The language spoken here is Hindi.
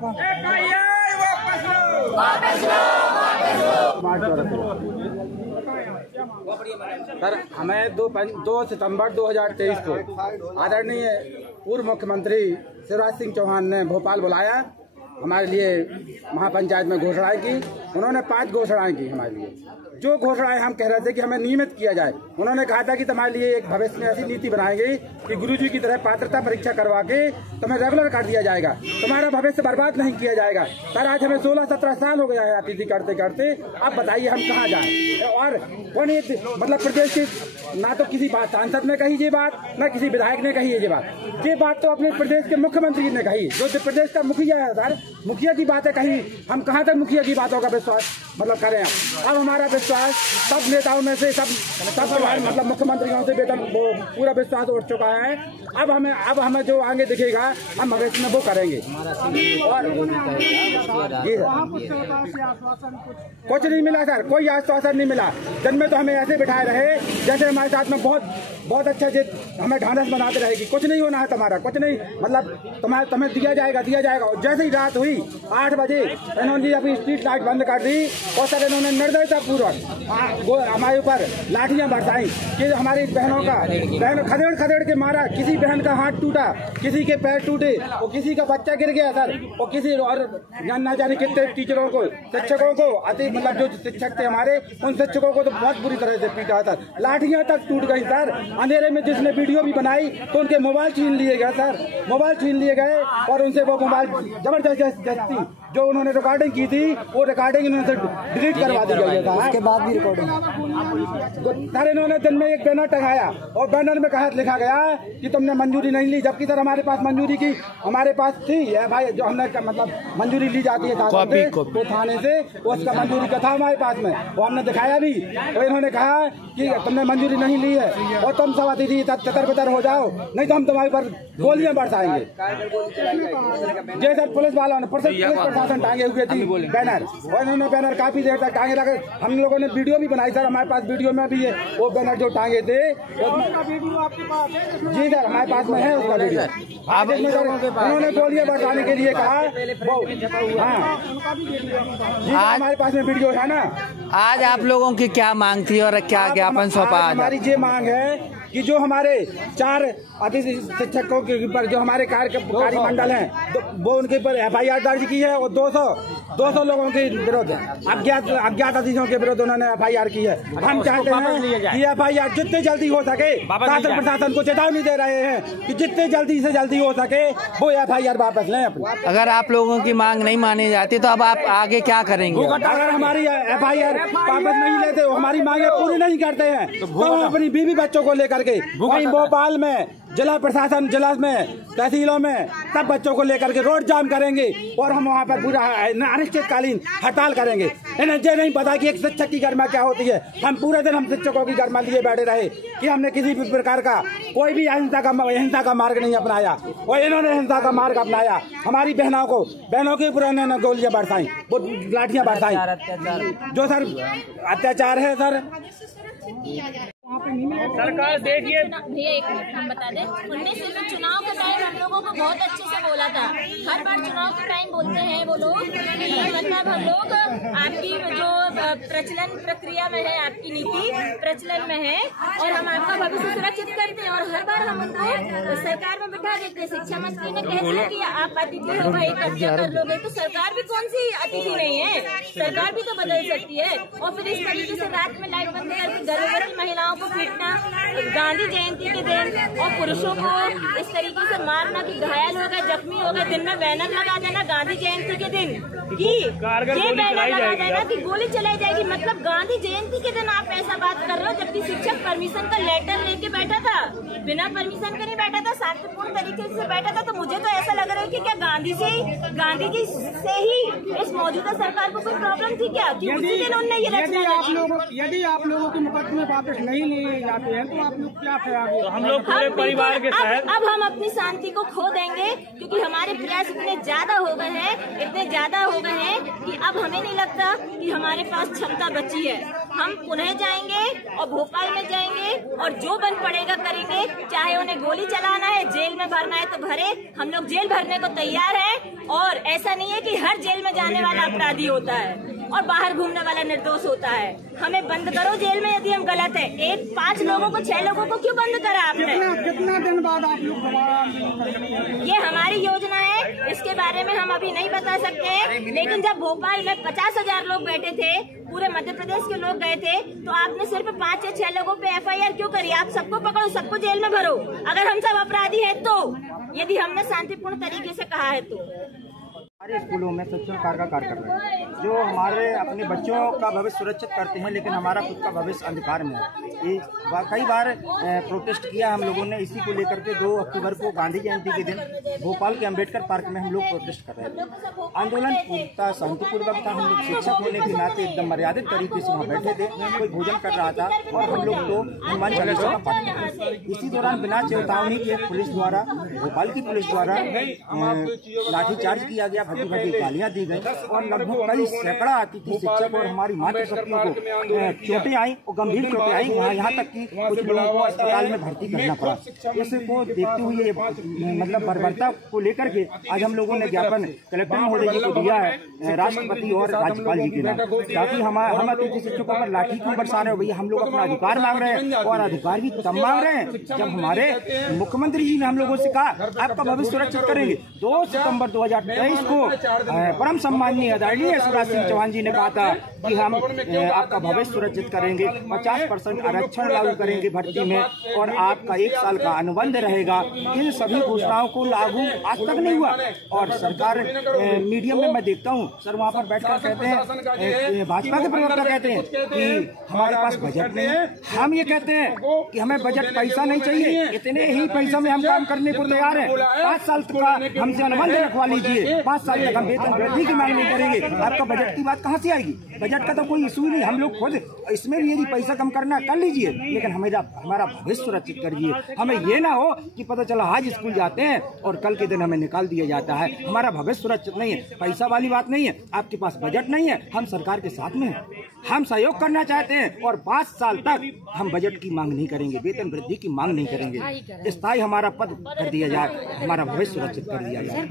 सर, हमें 2 सितंबर 2023 को आदरणीय पूर्व मुख्यमंत्री शिवराज सिंह चौहान ने भोपाल बुलाया, हमारे लिए महापंचायत में घोषणाएं की। उन्होंने 5 घोषणाएं की हमारे लिए। जो घोषणाएं हम कह रहे थे कि हमें नियमित किया जाए, उन्होंने कहा था कि तुम्हारे लिए एक भविष्य में ऐसी नीति बनाएंगे कि गुरुजी की तरह पात्रता परीक्षा करवा के तुम्हें रेगुलर कर दिया जाएगा, तुम्हारा भविष्य बर्बाद नहीं किया जाएगा। सर, आज हमें 16-17 साल हो गया है आरटीसी करते करते। अब बताइए हम कहाँ जाएं? और कौन मतलब प्रदेश की ना तो किसी बात सांसद ने कही ये बात, न किसी विधायक ने कही ये बात। ये बात तो अपने प्रदेश के मुख्यमंत्री ने कही, जो प्रदेश का मुखिया है। सर, मुखिया की बातें कही, हम कहाँ तक मुखिया की बातों का विश्वास करें? अब हमारा विश्वास सब नेताओं में से सब मतलब मुख्यमंत्रियों से पूरा विश्वास उठ चुका है। अब हमें जो आगे दिखेगा हम भविष्य में वो करेंगे। और कुछ नहीं मिला सर, कोई आश्वासन नहीं मिला। दिन में तो हमें ऐसे बिठाए रहे जैसे हमारे साथ में बहुत अच्छा हमें ढांढस बनाते रहेगी। कुछ नहीं होना है तुम्हारा, कुछ नहीं, मतलब तुम्हें दिया जाएगा। जैसे ही रात हुई 8 बजे इन्होंने अपनी स्ट्रीट लाइट बंद कर दी और सर इन्होंने निर्दयता पूर्वक हमारे ऊपर लाठियां बरसाई कि हमारी बहनों खदेड़ के मारा। किसी बहन का हाथ टूटा, किसी के पैर टूटे और किसी का बच्चा गिर गया सर। और किसी और ना जाने कितने टीचरों को, शिक्षकों को, मतलब जो शिक्षक थे हमारे, उन शिक्षकों को तो बहुत बुरी तरह से पीटा सर। लाठियां तक टूट गई सर। अंधेरे में जिसने वीडियो भी बनाई तो उनके मोबाइल छीन लिए गए सर, मोबाइल छीन लिए गए और उनसे वो मोबाइल जबरदस्ती जो उन्होंने रिकॉर्डिंग की थी वो रिकॉर्डिंग इन्होंने डिलीट करवा दी गई था। उसके बाद भी रिकॉर्डिंग सर इन्होंने दिन में एक बैनर टंगाया और बैनर में लिखा गया कि तुमने मंजूरी नहीं ली, जबकि सर हमारे पास मंजूरी की, हमारे पास थी भाई, जो हमने मतलब मंजूरी ली जाती है तो थाने से, उसका मंजूरी का था हमारे पास में, वो हमने दिखाया भी। तो इन्होंने कहा कि तुमने मंजूरी नहीं ली है और तुम सब अतिथि चतर हो जाओ, नहीं तो हम तुम्हारे पर गोलियां बरसाएंगे। जय सर, पुलिस वालों ने प्रशासन टांगे हुए थी बैनर, और इन्होंने बैनर काफी देर तक टांगे रखे। हम लोगों ने वीडियो भी बनाई सर, हमारे पास वीडियो में भी है वो बैनर जो टांगे थे। जी सर, हमारे पास में है उसका वीडियो। आज उन्होंने गोलियां बरसाने के लिए कहा, हाँ जी हमारे पास में वीडियो है ना। आज आप लोगों की क्या मांग थी और क्या ज्ञापन सौंपा? हमारी ये मांग है कि जो हमारे 4 अतिथि शिक्षकों के ऊपर जो हमारे कार्यकारी मंडल हैं वो उनके ऊपर FIR दर्ज की है और 200 लोगों के विरुद्ध अज्ञात अतिथियों के विरुद्ध उन्होंने FIR की है। हम चाहते हैं कि FIR जितने जल्दी हो सके, शासन प्रशासन को चेतावनी दे रहे हैं कि जितने जल्दी से जल्दी हो सके वो FIR वापस लें अपनी। अगर आप लोगों की मांग नहीं मानी जाती तो अब आप आगे क्या करेंगे? अगर हमारी FIR वापस नहीं लेते, हमारी मांगे पूरी नहीं करते हैं तो हम अपनी बीवी बच्चों को लेकर के वहीं भोपाल में जिला प्रशासन, जिला में तहसीलों में सब बच्चों को लेकर के रोड जाम करेंगे और हम वहाँ पर पूरा अनिश्चितकालीन हड़ताल करेंगे। इन्हें ये नहीं पता कि एक शिक्षक की गरिमा क्या होती है। हम पूरे दिन शिक्षकों की गरिमा लिए बैठे रहे कि हमने किसी भी प्रकार का कोई भी हिंसा का मार्ग नहीं अपनाया और इन्होंने हिंसा का मार्ग अपनाया। हमारी बहनों के ऊपर इन्होंने गोलियां बरसाई, वो लाठियां बरसाई, जो सर अत्याचार है सर। सरकार देखिए भैया एक मिनट हम बता दें, उनने सिर्फ चुनाव के टाइम हम लोगों को बहुत अच्छे से बोला था। हर बार चुनाव के टाइम बोलते हैं वो लोग कि मतलब हम लोग आपकी जो प्रचलन प्रक्रिया में है, आपकी नीति प्रचलन में है और हम आपका भविष्य सुरक्षित करते हैं। और हर बार हम उनको सरकार में बिठा देते हैं। शिक्षा मंत्री ने कहते हैं कि आप अतिथि हो भाई, कब्जा कर लोगे, तो सरकार भी कौन सी अतिथि नहीं है, सरकार भी तो बदल सकती है। और फिर इस तरीके से रात में लाइट बंद करके गर्भवती महिलाओं को पीटना, गांधी जयंती के दिन और पुरुषों को इस तरीके से मारना कि घायल हो गए, जख्मी हो गए। दिन में बैनर लगा देना गांधी जयंती के दिन कि ये बैनर लगा देना कि गोली चलाई जाएगी। मतलब गांधी जयंती के दिन आप ऐसा बात कर रहे हो, जबकि शिक्षक परमिशन का लेटर लेके बैठा था, बिना परमिशन के नहीं बैठा था, शांतिपूर्ण तरीके से बैठा था। तो मुझे तो ऐसा लग रहा है कि क्या गांधी जी से ही इस मौजूदा सरकार को कोई प्रॉब्लम थी क्या कि उसी दिन उन्होंने ये रचना। यदि आप लोगों के मुकदमे वापस नहीं लिए नहीं जाते हैं तो आप लोग क्या तो हम लोग पूरे परिवार के साथ अब हम अपनी शांति को खो देंगे, क्योंकि हमारे प्रयास इतने ज्यादा हो गए हैं कि अब हमें नहीं लगता कि हमारे पास क्षमता बची है। हम पुनः जाएंगे और भोपाल में जाएंगे और जो बन पड़ेगा करेंगे, चाहे उन्हें गोली चलाना है, जेल में भरना है तो भरे, हम लोग जेल भरने को तैयार हैं। और ऐसा नहीं है कि हर जेल में जाने वाला अपराधी होता है और बाहर घूमने वाला निर्दोष होता है। हमें बंद करो जेल में यदि हम गलत है। 5 लोगों को 6 लोगों को क्यों बंद करा आपने? कितना दिन बाद आप लोग ये हमारी योजना है, इसके बारे में हम अभी नहीं बता सकते हैं। लेकिन जब भोपाल में 50,000 लोग बैठे थे, पूरे मध्य प्रदेश के लोग गए थे, तो आपने सिर्फ 5 या 6 लोगों पे FIR क्यों करी? आप सबको पकड़ो, सबको जेल में भरो। अगर हम सब अपराधी हैं तो, यदि हमने शांतिपूर्ण तरीके से कहा है तो। हमारे स्कूलों में शिक्षण कार्य का कार्य कर रहे हैं, जो हमारे अपने बच्चों का भविष्य सुरक्षित करते हैं, लेकिन हमारा खुद का भविष्य अंधकार में है। ये कई बार प्रोटेस्ट किया हम लोगों ने, इसी को लेकर के 2 अक्टूबर को गांधी जयंती के दिन भोपाल के अम्बेडकर पार्क में हम लोग प्रोटेस्ट कर रहे थे। आंदोलन पूर्णतः शांतिपूर्वक था। हम लोग शिक्षक होने के नाते एकदम मर्यादित तरीके से वहाँ बैठे थे, कोई भोजन कर रहा था और हम लोग तो हनुमान चालीसा का पाठ कर रहे थे। इसी दौरान बिना चेतावनी के पुलिस द्वारा, भोपाल की पुलिस द्वारा लाठीचार्ज किया गया, भद्दी गालियां दी गई और लगभग कई सैकड़ा अतिथि शिक्षक और हमारी मातृशक्तियों को चोटें आई और गंभीर चोटें आई। यहाँ तक कि कुछ लोगों को अस्पताल में भर्ती करना पड़ा। इसको देखते हुए मतलब बर्बरता को लेकर के आज हम लोगों ने ज्ञापन कलेक्टर महोदय जी को दिया है, राष्ट्रपति और राज्यपाल जी के नाम, ताकि हम अतिथि शिक्षकों पर लाठी क्यों बरसा रहे हो भैया? हम लोग अपना अधिकार मांग रहे हैं और अधिकार भी तब मांग रहे हैं जब हमारे मुख्यमंत्री जी ने हम लोगों से कहा आपका भविष्य सुरक्षित करेंगे। 2 सितंबर 2023 को परम सम्माननीय आदरणीय शिवराज सिंह चौहान जी ने कहा था कि हम आपका भविष्य सुरक्षित करेंगे, 50% आरक्षण लागू करेंगे भर्ती में और आपका 1 साल का अनुबंध रहेगा। इन सभी घोषणाओं को लागू आज तक नहीं हुआ और सरकार मीडिया में मैं देखता हूँ सर वहाँ पर बैठकर कहते हैं, भाजपा के प्रवक्ता कहते हैं कि हमारे पास बजट नहीं है। हम ये कहते हैं कि हमें बजट पैसा नहीं चाहिए, इतने ही पैसा में हम काम करने को तैयार हैं। 5 साल तक का हमसे अनुबंध रखवा लीजिए, 5 साल तक हम वेतन वृद्धि की मांग नहीं करेंगे। आपका बजट की बात कहाँ से आएगी? बजट का तो कोई इशू ही नहीं। हम लोग खुद इसमें भी यदि पैसा कम करना कर लीजिए, लेकिन हमारा भविष्य सुरक्षित करिए। हमें ये ना हो कि पता चला आज स्कूल जाते हैं और कल के दिन हमें निकाल दिया जाता है। हमारा भविष्य सुरक्षित नहीं है। पैसा वाली बात नहीं है, आपके पास बजट नहीं है, हम सरकार के साथ में हैं, हम सहयोग करना चाहते हैं और 5 साल तक हम बजट की मांग नहीं करेंगे, वेतन वृद्धि की मांग नहीं करेंगे। स्थायी हमारा पद कर दिया जाए, हमारा भविष्य सुरक्षित कर दिया जाए।